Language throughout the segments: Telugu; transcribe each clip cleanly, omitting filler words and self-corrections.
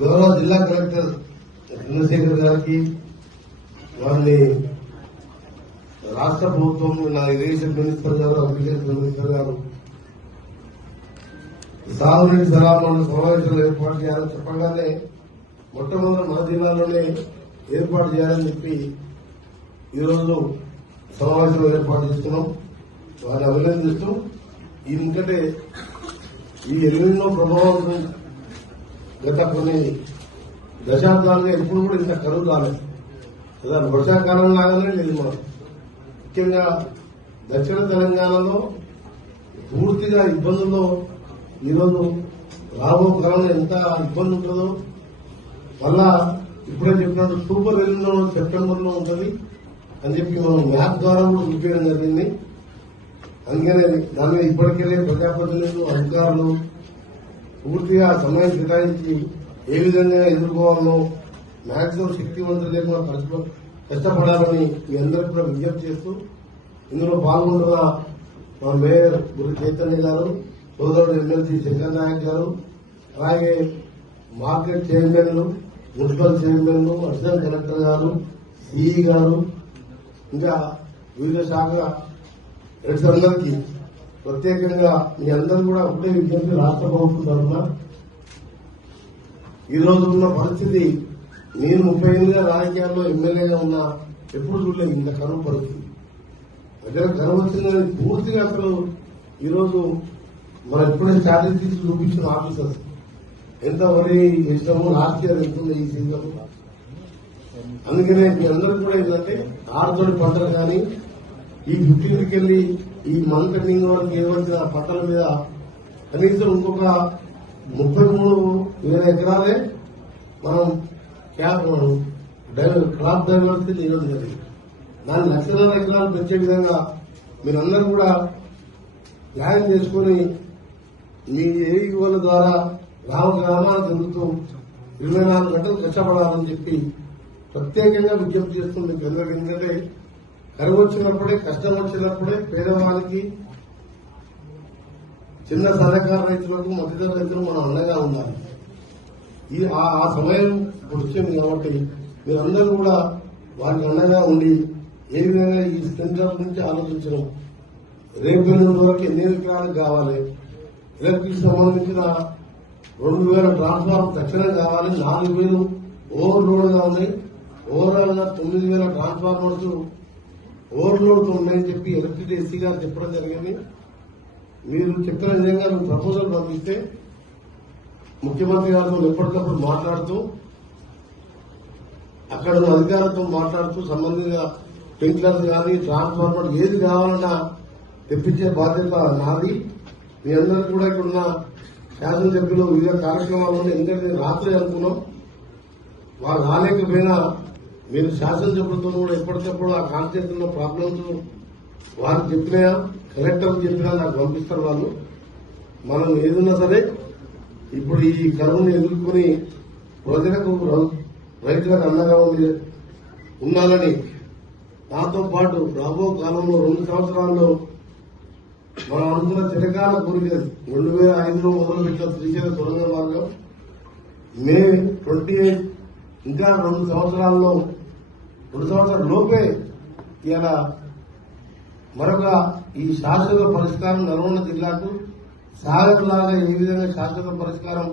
గౌరవ జిల్లా కలెక్టర్ చంద్రశేఖర్ గారికి, వారిని రాష్ట్ర ప్రభుత్వం, నా ఇరిగేషన్ మినిస్టర్ గారు, అగ్రికల్చర్ మినిస్టర్ గారు సాగునీటి సలహామండలి సమావేశాలు ఏర్పాటు చేయాలని చెప్పగానే మొట్టమొదటి మన జిల్లాలోనే ఏర్పాటు చేయాలని చెప్పి ఈరోజు సమావేశం ఏర్పాటు చేస్తున్నాం. వారిని అభినందిస్తూ ఎందుకంటే ఈ ఎల్నినో ప్రభావం గత కొన్ని దశాబ్దాలుగా ఎప్పుడు కూడా ఇంత కరువు రాలేదు కదా. వర్షాకాలం లాగానే లేదు. మనం ముఖ్యంగా దక్షిణ తెలంగాణలో పూర్తిగా ఇబ్బందుల్లో ఈరోజు రాబో కాలంలో ఎంత ఇబ్బంది ఉంటుందో, మళ్ళా ఇప్పుడే చెప్పినట్టు సూపర్ ఎల్నినో సెప్టెంబర్ లో ఉంటుంది అని చెప్పి మనం మ్యాప్ ద్వారా కూడా చూపించడం జరిగింది. అందుకనే దాని మీద ఇప్పటికెళ్ళే ప్రజాప్రతినిధులు, అధికారులు పూర్తిగా సమయం కేటాయించి ఏ విధంగా ఎదుర్కోవాలో మాక్సిమం శక్తివంతులు లేకుండా కష్టపడాలని మీ అందరికీ కూడా విజ్ఞప్తి చేస్తూ, ఇందులో పాల్గొంటున్న మా మేయర్ గురు చైతన్య గారు, సోదరుడు ఎమ్మెల్సీ శంకర్ నాయక్ గారు, అలాగే మార్కెట్ చైర్మన్లు, మున్సిపల్ చైర్మన్లు, అడిషనల్ కలెక్టర్ గారు, సిఈ గారు, ఇంకా వివిధ శాఖ హెడ్స్ అందరికీ ప్రత్యేకంగా మీ అందరూ కూడా ఒకటే విజ్ఞప్తి. రాష్ట్ర ప్రభుత్వం తరఫున ఈ రోజు ఉన్న పరిస్థితి, నేను 30 ఏళ్ళుగా రాజకీయాల్లో ఎమ్మెల్యేగా ఉన్నా ఎప్పుడు చూడలేదు ఇంత కరువు పరిస్థితి. దగ్గర కరువు వచ్చిందని పూర్తిగా అసలు ఈరోజు మనం ఎప్పుడే స్ట్రాటజీస్ చూపించిన ఆఫీసర్స్ ఎంత వరి చేసినాము, లాస్ట్ ఇయర్ ఎంతుంది ఈ సీజన్. అందుకనే మీ అందరూ కూడా ఏంటంటే ఆరుతోటి పంటలు కానీ ఈ 15కి వెళ్లి ఈ మంత్ ఎండింగ్ వరకు ఏవచ్చిన పంటల మీద కనీసం ఇంకొక 33,000 ఎకరాలే మనం క్రాప్ డైవర్సిటీ చేయడం జరిగింది. దాన్ని 1,00,000 ఎకరాలు పెంచే విధంగా మీరందరూ కూడా ప్లాన్ చేసుకుని మీ ఏఈఓల ద్వారా గ్రామాలు తిరుగుతూ 24 గంటలు కష్టపడాలని చెప్పి ప్రత్యేకంగా విజ్ఞప్తి చేస్తుంది. ఎందుకంటే కరువు వచ్చినప్పుడే, కష్టం వచ్చినప్పుడే పేదవాళ్ళకి, చిన్న సన్నకారు రైతులకు, మధ్యతర రైతులకు మనం అండగా ఉండాలి. ఆ సమయం వచ్చింది కాబట్టి మీరందరూ కూడా వారికి అండగా ఉండి ఏ విధంగా ఈ స్ప్రింక్లర్ నుంచి ఆలోచించడం, రేపు ఎల్లుండి వరకు ఎన్ని ఎకరాలు కావాలి, ఎలక్ట్రిక్ సంబంధించిన 2,000 ట్రాన్స్ఫార్మర్ తక్షణం కావాలి, 4,000 ఓవర్లోడ్ గా ఉన్నాయి. ఓవరాల్ గా 9,000 ట్రాన్స్ఫార్మర్స్ ఓవర్లోడ్ ఉన్నాయని చెప్పి ఎలక్ట్రిసిటీ ఎస్సీ గారు చెప్పడం జరిగింది. మీరు చెప్పిన విధంగా మీరు ప్రపోజల్ పంపిస్తే ముఖ్యమంత్రి గారితో ఎప్పటికప్పుడు మాట్లాడుతూ, అక్కడ అధికారులతో మాట్లాడుతూ సంబంధిత స్ప్రింక్లర్స్ కానీ ట్రాన్స్ఫార్మర్ ఏది కావాలన్నా తెప్పించే బాధ్యత నాది. మీ అందరూ కూడా ఇక్కడున్న శాసనసభ్యులు వివిధ కార్యక్రమాలు ఎందుకంటే రాత్రి అనుకున్నాం, వారు రాలేకపోయినా మీరు శాసనసభ్యులతో కూడా ఎప్పటికప్పుడు ఆ కాన్స్టిట్యూషన్ ఉన్న ప్రాబ్లమ్స్ వారికి చెప్పినా, కలెక్టర్ చెప్పినా నాకు పంపిస్తారు వాళ్ళు. మనం ఏదున్నా సరే ఇప్పుడు ఈ కరువును ఎదుర్కొని ప్రజలకు, రైతులకు అండగా ఉండాలని, దాంతో పాటు రాబో కాలంలో 2 సంవత్సరాల్లో మనం అనుకున్న చిరకాల కోరిక 2005లో మొదలుపెట్టిన శ్రీశైలం సొరంగ మార్గం మే 28 ఇంకా 2 సంవత్సరాల లోపే ఇలా మరొక ఈ శాశ్వత పరిష్కారం నల్గొండ జిల్లాకు సాగర్లాగా ఏ విధంగా శాశ్వత పరిష్కారం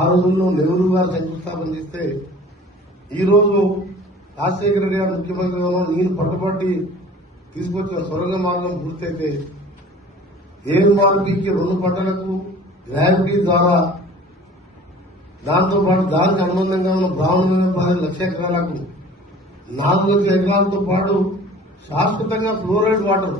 ఆ రోజుల్లో నెహ్రూ గారు శంకుస్థాపన చేస్తే, ఈ రోజు రాజశేఖర రెడ్డి గారు ముఖ్యమంత్రిగా నేను పట్టుబట్టి తీసుకొచ్చిన సొరంగ మార్గం పూర్తయితే ఏఎంఆర్పీకి 2 పంటలకు గ్రావిటీ ద్వారా, దాంతోపాటు దానికి అనుబంధంగా ఉన్న బ్రాహ్మణ 1,00,000 ఎకరాలకు 4,00,000 ఎకరాలతో పాటు శాశ్వతంగా ఫ్లోరైడ్ వాటర్